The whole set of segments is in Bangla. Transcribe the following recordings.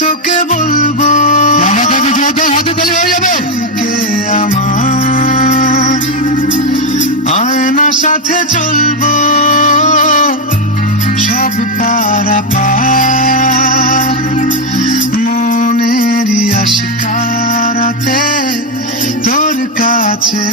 তোকে বলব। আয়না সাথে চলবো। সব পারা পার মনেরই আশকারাতে তোর কাছে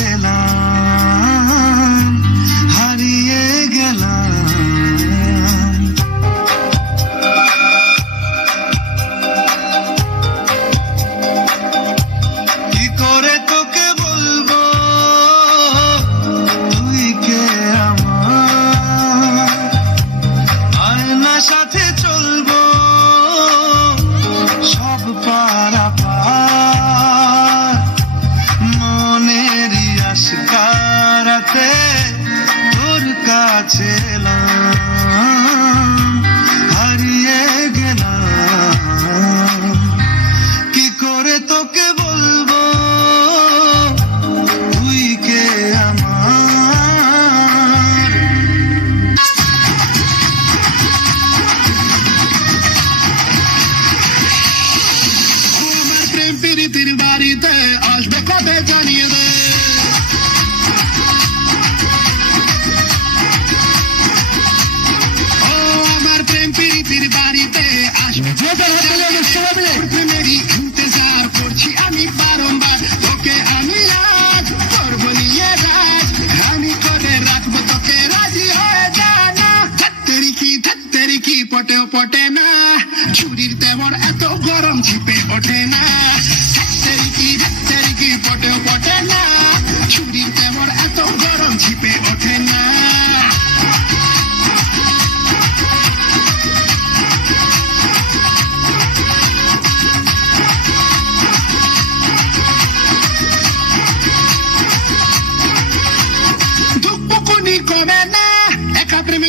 প্রেম বাড়িতে আসবে কবে জানিয়ে দে। আমার প্রেম প্রীতির বাড়িতে আসবে। ধাত্তেরি কি পটেও পটে না? ছুরির তেমন এত গরম ছিপে ওঠে না। কি ধাত্তেরি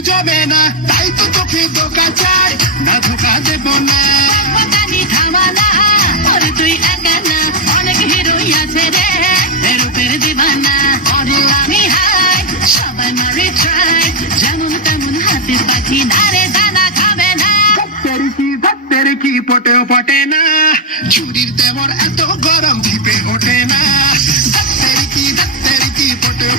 জমে না তাই তো তোকে ধোকা চাই না ধোকা দেব না। থামানা তুই একা না অনেক হিরোই আছে রে রূপের দিবানা। অরে আমি হাই সবাই মারে ট্রাই যেমন তেমন হাতে পাখি না দানা খাবে না। ধত্তের কি পটেও পটে না? চুরির তেমন এত গরম ধিপে ওঠে না। ধত্তের কি ধত্তের কি পটেও